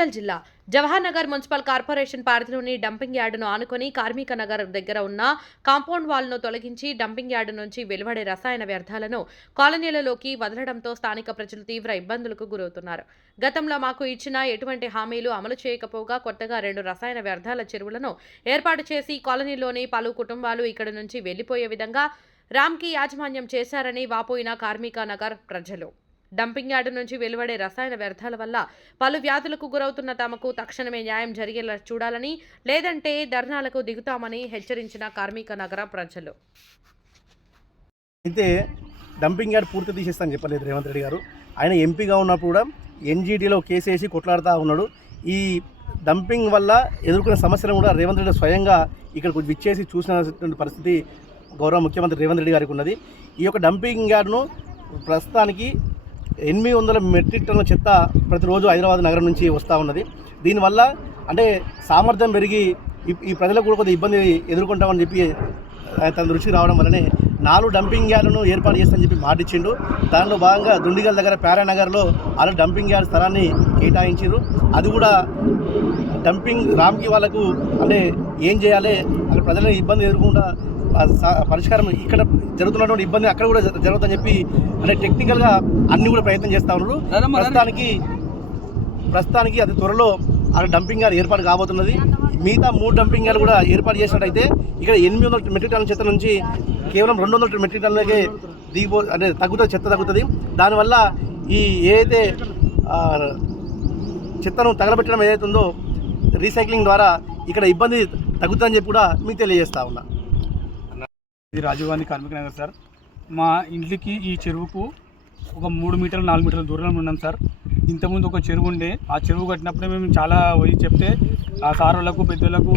మంచిర్యాల జిల్లా Jawahar Nagar municipal corporation పరిధిలోని dumping యార్డును ఆనుకొని కార్మిక నగర్ దగ్గర ఉన్న కాంపౌండ్ వాల్ను తొలగించి డంపింగ్ యార్డు నుంచి వెలువడే రసాయన వ్యర్థాలను కాలనీలలోకి వదలడంతో స్థానిక ప్రజలు తీవ్ర ఇబ్బందులకు గురవుతున్నారు గతంలో మాకు ఇచ్చిన ఎటువంటి హామీలు అమలు చేయకపోగా కొత్తగా రెండు రసాయన వ్యర్థాల చెరువులను ఏర్పాటు చేసి కాలనీలోని పలు కుటుంబాలు ఇక్కడ నుంచి వెళ్లిపోయే విధంగా రామ్కి యాజమాన్యం చేశారని వాపోయిన కార్మిక నగర్ ప్రజలు డంపింగ్ యార్డు నుంచి వెలువడే రసాయన వ్యర్థాల వల్ల పలు వ్యాధులకు గురవుతున్న తమకు తక్షణమే న్యాయం జరిగేలా చూడాలని లేదంటే ధర్నాలకు దిగుతామని హెచ్చరించిన కార్మిక నగర ప్రజలు అయితే డంపింగ్ యార్డ్ పూర్తి తీసేస్తాను చెప్పలేదు రేవంత్ రెడ్డి గారు ఆయన ఎంపీగా ఉన్నప్పుడు కూడా ఎన్జీటీలో కేసేసి కొట్లాడుతూ ఉన్నాడు ఈ డంపింగ్ వల్ల ఎదుర్కొన్న సమస్యలను కూడా రేవంత్ రెడ్డి స్వయంగా ఇక్కడికి విచ్చేసి చూసిన పరిస్థితి గౌరవ ముఖ్యమంత్రి రేవంత్ రెడ్డి గారికి ఉన్నది ఈ యొక్క డంపింగ్ యార్డును ప్రస్తుతానికి ఎనిమిది వందల మెట్రిక్ టన్ల చెత్త ప్రతిరోజు హైదరాబాద్ నగరం నుంచి వస్తూ ఉన్నది దీనివల్ల అంటే సామర్థ్యం పెరిగి ఈ ప్రజలకు కూడా కొద్దిగా ఇబ్బంది ఎదుర్కొంటామని చెప్పి తన దృష్టికి రావడం వల్లనే నాలుగు డంపింగ్ యార్డును ఏర్పాటు చేస్తామని చెప్పి మాటిచ్చిండు దానిలో భాగంగా దుండిగల్ దగ్గర నగర్లో అలా డంపింగ్ యార్డ్ స్థలాన్ని కేటాయించారు అది కూడా డంపింగ్ రామ్కి వాళ్ళకు అంటే ఏం చేయాలి అక్కడ ప్రజలను ఇబ్బంది ఎదుర్కొంటా పరిష్కారం ఇక్కడ జరుగుతున్నటువంటి ఇబ్బంది అక్కడ కూడా జరుగుతుందని చెప్పి అంటే టెక్నికల్గా అన్ని కూడా ప్రయత్నం చేస్తా ఉన్నారు ప్రస్తుతానికి ప్రస్తుతానికి అతి త్వరలో అక్కడ డంపింగ్ యార్డ్ ఏర్పాటు కాబోతున్నది మిగతా మూడు డంపింగ్ యార్డ్ కూడా ఏర్పాటు చేసినట్టయితే ఇక్కడ ఎనిమిది వందల మెట్రిక్ టన్ల చెత్త నుంచి కేవలం రెండు వందల మెట్రిక్ టన్లకే దిగిపో అంటే తగ్గుతుంది చెత్త తగ్గుతుంది దానివల్ల ఈ ఏదైతే చెత్తను తగలబెట్టడం ఏదైతుందో రీసైక్లింగ్ ద్వారా ఇక్కడ ఇబ్బంది తగ్గుతుందని చెప్పి కూడా మీకు తెలియజేస్తా ఉన్నా ఇది రాజీవ్ గాంధీ కార్మిక నగర్ సార్ మా ఇంటికి ఈ చెరువుకు ఒక మూడు మీటర్లు నాలుగు మీటర్ల దూరంలో ఉన్నాం సార్ ఇంతకుముందు ఒక చెరువు ఉండే ఆ చెరువు కట్టినప్పుడే మేము చాలా వయసు చెప్తే ఆ సార్ వాళ్ళకు పెద్దలకు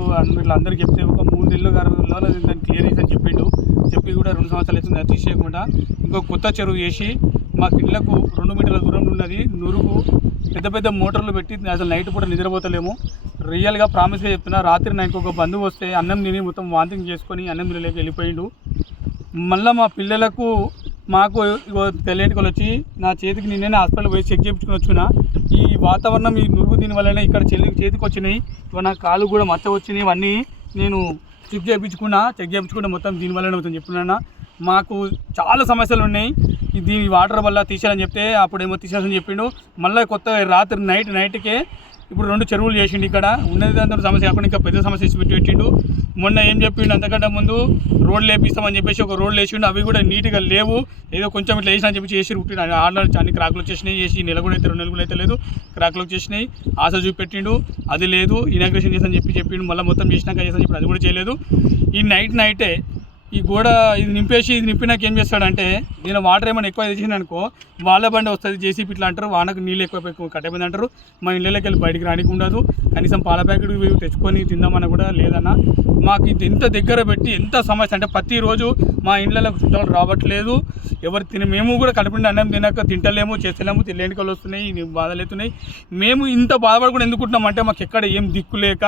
అందరికీ చెప్తే ఒక మూడు నెలలు గారులో దాన్ని క్లియర్ చేసి చెప్పిండు చెప్పి కూడా రెండు సంవత్సరాలు అవుతుంది అది చేయకుండా ఇంకో కొత్త చెరువు చేసి మా ఇళ్లకు రెండు మీటర్ల దూరంలో ఉన్నది నురుగు పెద్ద పెద్ద మోటార్లు పెట్టి అసలు నైట్ పూట నిద్రపోతలేము రియల్గా ప్రామిస్గా చెప్తున్నా రాత్రి నాకు ఒక బంధువు వస్తే అన్నం తిని మొత్తం వాంతింగ్ చేసుకొని అన్నం తినలేక వెళ్ళిపోయిండు మళ్ళీ మా పిల్లలకు మాకు తెలియని వచ్చి నా చేతికి నిన్ననే హాస్పిటల్ పోయి చెక్ చేయించుకుని వచ్చిన ఈ వాతావరణం ఈ నురుగు దీని వల్లనే ఇక్కడ చెల్లికి చేతికి వచ్చినాయి నా కాలు కూడా మచ్చ వచ్చినాయి ఇవన్నీ నేను చెక్ చేయించుకున్నా చెక్ చేయించుకుంటే మొత్తం దీని వల్లనే మొత్తం చెప్తున్నాను మాకు చాలా సమస్యలు ఉన్నాయి దీని వాటర్ వల్ల తీసేయాలని చెప్తే అప్పుడేమో తీసేయాలని చెప్పిండు మళ్ళీ కొత్త రాత్రి నైట్ నైట్కే ఇప్పుడు రెండు చెరువులు చేసిండు ఇక్కడ ఉన్నది అందరూ సమస్య కాకుండా ఇంకా పెద్ద సమస్య పెట్టిండు మొన్న ఏం చెప్పిండు అంతకంటే ముందు రోడ్లు వేపిస్తామని చెప్పేసి ఒక రోడ్లు వేసిండు అవి కూడా నీట్గా లేవు ఏదో కొంచెం ఇట్లా వేసినా చెప్పి చేసి పుట్టిన ఆడ అన్ని క్రాక్లు వచ్చేసినాయి చేసి నెల కూడా అయితే రెండు నెలలు అయితే లేదు క్రాక్లు వచ్చేసినాయి ఆశ చూపెట్టిండు అది లేదు ఇనాగ్రేషన్ చేసని చెప్పి చెప్పిండు మళ్ళీ మొత్తం చేసినాక చేసని చెప్పి అది కూడా చేయలేదు ఈ నైట్ నైటే ఈ గోడ ఇది నింపేసి ఇది నింపినాక ఏం చేస్తాడంటే నేను వాటర్ ఏమైనా ఎక్కువ తెచ్చింది అనుకో వాళ్ళ బండి వస్తుంది జేసీపీ ఇట్లా అంటారు వానకు నీళ్ళు ఎక్కువ ఎక్కువ కట్టేమంది అంటారు మా ఇళ్ళకి వెళ్ళి బయటికి రానికి ఉండదు కనీసం పాల ప్యాకెట్ తెచ్చుకొని తిందామన్నా కూడా లేదన్నా మాకు ఇది ఎంత దగ్గర పెట్టి ఎంత సమస్య అంటే ప్రతిరోజు మా ఇళ్ళలో చుట్టాలు రావట్లేదు ఎవరు తిన మేము కూడా కడుపుండి అన్నం తినక తింటలేము చేస్తలేము తెలియనికలు వస్తున్నాయి అవుతున్నాయి మేము ఇంత బాధపడకుండా ఎందుకుంటున్నాం అంటే మాకు ఎక్కడ ఏం దిక్కు లేక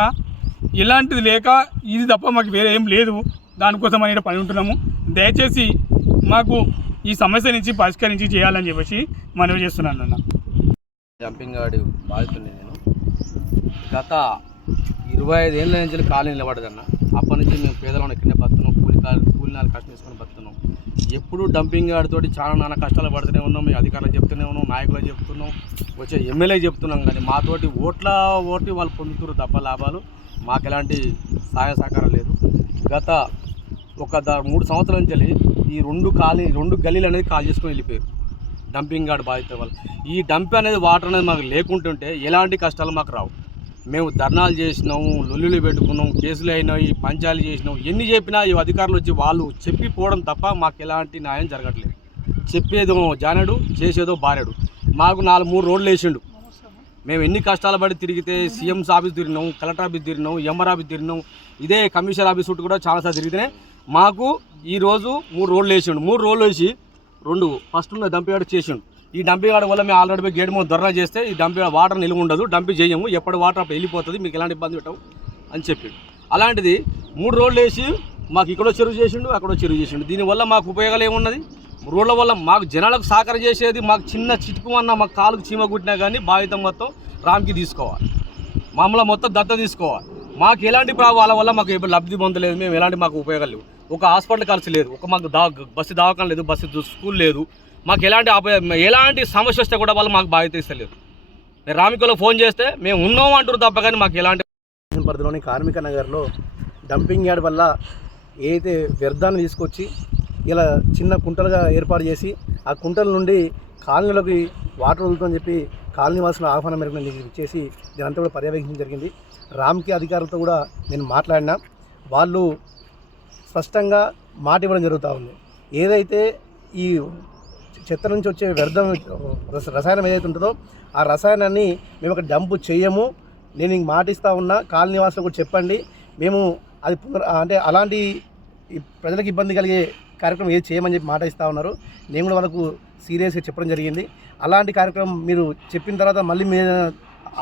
ఇలాంటిది లేక ఇది తప్ప మాకు వేరే ఏం లేదు దానికోసం అనేది పని ఉంటున్నాము దయచేసి మాకు ఈ సమస్య నుంచి పరిష్కరించి చేయాలని చెప్పేసి మనవి చేస్తున్నాను అన్న జంపింగ్ గాడి బాధితుని నేను గత ఇరవై ఐదేళ్ళ నుంచి ఖాళీ నిలబడదన్న అప్పటి నుంచి మేము పేదలను కింద బతున్నాం కూలి కాలు కూలి నాలుగు కష్టం చేసుకొని బతున్నాం ఎప్పుడు డంపింగ్ గాడితోటి చాలా నానా కష్టాలు పడుతూనే ఉన్నాం మేము అధికారులు చెప్తూనే ఉన్నాం నాయకులు చెప్తున్నాం వచ్చే ఎమ్మెల్యే చెప్తున్నాం కానీ మాతోటి ఓట్ల ఓటి వాళ్ళు పొందుతున్నారు తప్ప లాభాలు మాకు ఎలాంటి సహాయ సహకారం లేదు గత ఒక దా మూడు సంవత్సరాల నుంచి ఈ రెండు ఖాళీ రెండు గల్లీలు అనేది ఖాళీ చేసుకొని వెళ్ళిపోయారు డంపింగ్ గార్డ్ బాధిత వాళ్ళు ఈ డంప్ అనేది వాటర్ అనేది మాకు లేకుంటుంటే ఎలాంటి కష్టాలు మాకు రావు మేము ధర్నాలు చేసినాము లొల్లులు పెట్టుకున్నాం కేసులు అయినాయి పంచాలు చేసినాం ఎన్ని చెప్పినా ఈ అధికారులు వచ్చి వాళ్ళు చెప్పిపోవడం తప్ప మాకు ఎలాంటి న్యాయం జరగట్లేదు చెప్పేదో జానడు చేసేదో బారాడు మాకు నాలుగు మూడు రోడ్లు వేసిండు మేము ఎన్ని కష్టాలు పడి తిరిగితే సీఎంస్ ఆఫీస్ తిరిగినాం కలెక్టర్ ఆఫీస్ తిరిగినాం ఎంఆర్ ఆఫీస్ తిరిగినాం ఇదే కమిషనర్ ఆఫీస్ చుట్టూ కూడా చాలాసార్లు తిరిగితేనే మాకు ఈరోజు మూడు రోడ్లు వేసిండు మూడు రోడ్లు వేసి రెండు ఫస్ట్ ఉన్న డంపియాడు చేసిండు ఈ డంపియాడ వల్ల మేము ఆల్రెడీ పోయి గేడు మూడు దొర్ర చేస్తే ఈ డంపి వాటర్ నిలువ ఉండదు డంపి చేయము ఎప్పుడు వాటర్ అప్పుడు వెళ్ళిపోతుంది మీకు ఎలాంటి ఇబ్బంది పెట్టవు అని చెప్పిండు అలాంటిది మూడు రోడ్లు వేసి మాకు ఇక్కడ చెరువు చేసిండు అక్కడ చెరువు చేసిండు దీనివల్ల మాకు ఉపయోగాలు ఏమున్నది రోడ్ల వల్ల మాకు జనాలకు సహకారం చేసేది మాకు చిన్న చిటుకు అన్న మాకు కాలుకు చీమ కుట్టినా కానీ బాధితం మొత్తం రామ్కి తీసుకోవాలి మామూలు మొత్తం దత్త తీసుకోవాలి మాకు ఎలాంటి ప్రభావాల వల్ల మాకు లబ్ధి పొందలేదు మేము ఎలాంటి మాకు ఉపయోగాలు లేవు ఒక హాస్పిటల్ ఖర్చు లేదు ఒక మాకు దా బస్సు దావకం లేదు బస్సు స్కూల్ లేదు మాకు ఎలాంటి ఎలాంటి సమస్య వస్తే కూడా వాళ్ళు మాకు బాధ్యత ఇస్తలేదు నేను రామికలో ఫోన్ చేస్తే మేము ఉన్నాం అంటారు తప్ప కానీ మాకు ఎలాంటి పరిధిలోని కార్మిక నగర్లో డంపింగ్ యార్డ్ వల్ల ఏదైతే వ్యర్థాన్ని తీసుకొచ్చి ఇలా చిన్న కుంటలుగా ఏర్పాటు చేసి ఆ కుంటల నుండి కాలనీలోకి వాటర్ వదులుతుందని చెప్పి కాలనీ వాసుల ఆహ్వానం మేరకు నేను ఇచ్చేసి దీనంతా కూడా పర్యవేక్షించడం జరిగింది రామ్కి అధికారులతో కూడా నేను మాట్లాడినా వాళ్ళు స్పష్టంగా మాట ఇవ్వడం జరుగుతూ ఉంది ఏదైతే ఈ చెత్త నుంచి వచ్చే వ్యర్థం రసాయనం ఏదైతే ఉంటుందో ఆ రసాయనాన్ని మేము అక్కడ డంపు చేయము నేను ఇంక మాటిస్తూ ఉన్నా కాలనీ వాసులు కూడా చెప్పండి మేము అది అంటే అలాంటి ప్రజలకు ఇబ్బంది కలిగే కార్యక్రమం ఏది చేయమని చెప్పి మాట ఇస్తూ ఉన్నారు నేను కూడా వాళ్ళకు సీరియస్గా చెప్పడం జరిగింది అలాంటి కార్యక్రమం మీరు చెప్పిన తర్వాత మళ్ళీ మీద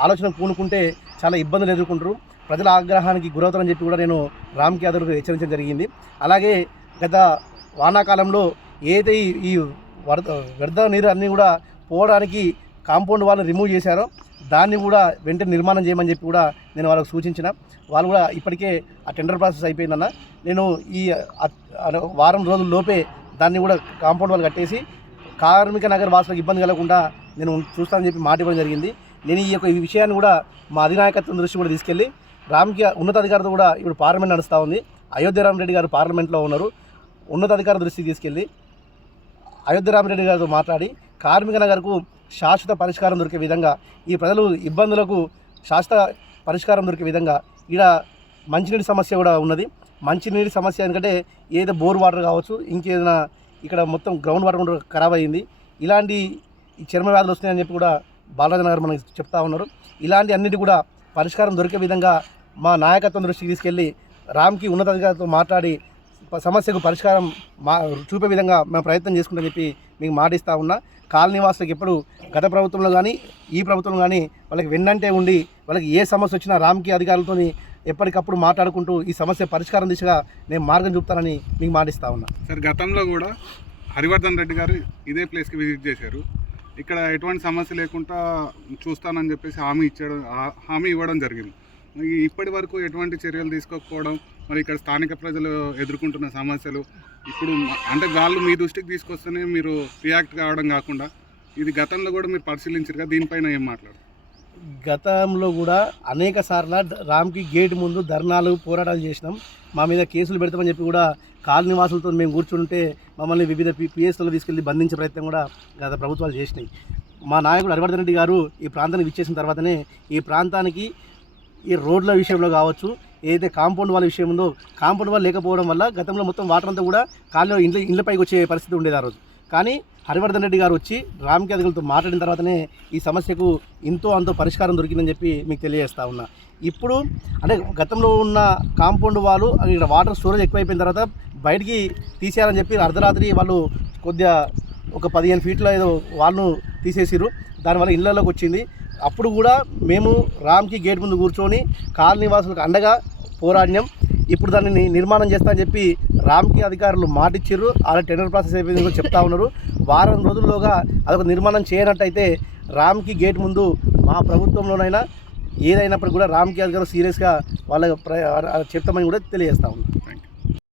ఆలోచన పూనుకుంటే చాలా ఇబ్బందులు ఎదుర్కొంటారు ప్రజల ఆగ్రహానికి గురవుతారని చెప్పి కూడా నేను రామ్ యాదవ్ హెచ్చరించడం జరిగింది అలాగే గత వానాకాలంలో ఏదైతే ఈ వరద వ్యర్థ నీరు అన్నీ కూడా పోవడానికి కాంపౌండ్ వాళ్ళు రిమూవ్ చేశారో దాన్ని కూడా వెంటనే నిర్మాణం చేయమని చెప్పి కూడా నేను వాళ్ళకు సూచించిన వాళ్ళు కూడా ఇప్పటికే ఆ టెండర్ ప్రాసెస్ అయిపోయిందన్న నేను ఈ వారం రోజుల లోపే దాన్ని కూడా కాంపౌండ్ వాళ్ళు కట్టేసి కార్మిక నగర వాసులకు ఇబ్బంది కలగకుండా నేను చూస్తానని చెప్పి మాట ఇవ్వడం జరిగింది నేను ఈ యొక్క ఈ విషయాన్ని కూడా మా అధినాయకత్వం దృష్టి కూడా తీసుకెళ్ళి రామ్కి ఉన్నతాధికారితో కూడా ఇప్పుడు పార్లమెంట్ నడుస్తూ ఉంది అయోధ్య రామరెడ్డి గారు పార్లమెంట్లో ఉన్నారు ఉన్నతాధికార దృష్టికి తీసుకెళ్ళి అయోధ్య రామరెడ్డి గారితో మాట్లాడి కార్మిక నగర్కు శాశ్వత పరిష్కారం దొరికే విధంగా ఈ ప్రజలు ఇబ్బందులకు శాశ్వత పరిష్కారం దొరికే విధంగా ఇక్కడ మంచినీటి సమస్య కూడా ఉన్నది మంచినీటి సమస్య ఎందుకంటే ఏదో బోర్ వాటర్ కావచ్చు ఇంకేదైనా ఇక్కడ మొత్తం గ్రౌండ్ వాటర్ కూడా ఖరాబ్ అయింది ఇలాంటి చర్మ వ్యాధులు వస్తున్నాయని చెప్పి కూడా బాలరాజనగర్ నగర్ మనకి చెప్తా ఉన్నారు ఇలాంటి అన్నిటి కూడా పరిష్కారం దొరికే విధంగా మా నాయకత్వం దృష్టికి తీసుకెళ్ళి రామ్కి ఉన్నతాధికారులతో మాట్లాడి సమస్యకు పరిష్కారం మా చూపే విధంగా మేము ప్రయత్నం చేసుకుంటామని చెప్పి మీకు మాటిస్తూ ఉన్నా కాలనీవాసులకు ఎప్పుడు గత ప్రభుత్వంలో కానీ ఈ ప్రభుత్వం కానీ వాళ్ళకి వెన్నంటే ఉండి వాళ్ళకి ఏ సమస్య వచ్చినా రామ్కి అధికారులతో ఎప్పటికప్పుడు మాట్లాడుకుంటూ ఈ సమస్య పరిష్కారం దిశగా నేను మార్గం చూపుతానని మీకు మాటిస్తూ ఉన్నా సార్ గతంలో కూడా హరివర్ధన్ రెడ్డి గారు ఇదే ప్లేస్కి విజిట్ చేశారు ఇక్కడ ఎటువంటి సమస్య లేకుండా చూస్తానని చెప్పేసి హామీ ఇచ్చాడు హామీ ఇవ్వడం జరిగింది ఇప్పటి వరకు ఎటువంటి చర్యలు తీసుకోకపోవడం మరి ఇక్కడ స్థానిక ప్రజలు ఎదుర్కొంటున్న సమస్యలు ఇప్పుడు అంటే వాళ్ళు మీ దృష్టికి తీసుకొస్తేనే మీరు రియాక్ట్ కావడం కాకుండా ఇది గతంలో కూడా మీరు పరిశీలించరుగా దీనిపైన ఏం మాట్లాడు గతంలో కూడా అనేక సార్లు రామ్కి గేట్ ముందు ధర్నాలు పోరాటాలు చేసినాం మా మీద కేసులు పెడతామని చెప్పి కూడా కాలనీ వాసులతో మేము కూర్చుంటే మమ్మల్ని వివిధ పిఎస్లో తీసుకెళ్లి బంధించే ప్రయత్నం కూడా గత ప్రభుత్వాలు చేసినాయి మా నాయకుడు హరివర్ధన్ రెడ్డి గారు ఈ ప్రాంతానికి విచ్చేసిన తర్వాతనే ఈ ప్రాంతానికి ఈ రోడ్ల విషయంలో కావచ్చు ఏదైతే కాంపౌండ్ వాళ్ళ విషయం ఉందో కాంపౌండ్ వాళ్ళు లేకపోవడం వల్ల గతంలో మొత్తం వాటర్ అంతా కూడా కాలువ ఇండ్ల ఇండ్లపైకి వచ్చే పరిస్థితి ఉండేది ఆ రోజు కానీ హరివర్ధన్ రెడ్డి గారు వచ్చి రామకి అధికారులతో మాట్లాడిన తర్వాతనే ఈ సమస్యకు ఎంతో అంతో పరిష్కారం దొరికిందని చెప్పి మీకు తెలియజేస్తా ఉన్నా ఇప్పుడు అంటే గతంలో ఉన్న కాంపౌండ్ వాళ్ళు ఇక్కడ వాటర్ స్టోరేజ్ ఎక్కువైపోయిన తర్వాత బయటికి తీసేయాలని చెప్పి అర్ధరాత్రి వాళ్ళు కొద్దిగా ఒక పదిహేను ఫీట్ల ఏదో వాళ్ళను తీసేసిరు దానివల్ల ఇళ్లలోకి వచ్చింది అప్పుడు కూడా మేము రామ్కి గేట్ ముందు కూర్చొని కాలనీవాసులకు అండగా పోరాడినాం ఇప్పుడు దానిని నిర్మాణం చేస్తా అని చెప్పి రామ్కి అధికారులు మాటిచ్చిర్రు అలా టెండర్ ప్రాసెస్ అయిపోయింది చెప్తా ఉన్నారు వారం రోజుల్లోగా అదొక నిర్మాణం చేయనట్టయితే రామ్కి గేట్ ముందు మా ప్రభుత్వంలోనైనా ఏదైనప్పుడు కూడా రామ్కి అధికారులు సీరియస్గా వాళ్ళ చెప్తామని కూడా తెలియజేస్తా ఉన్నాను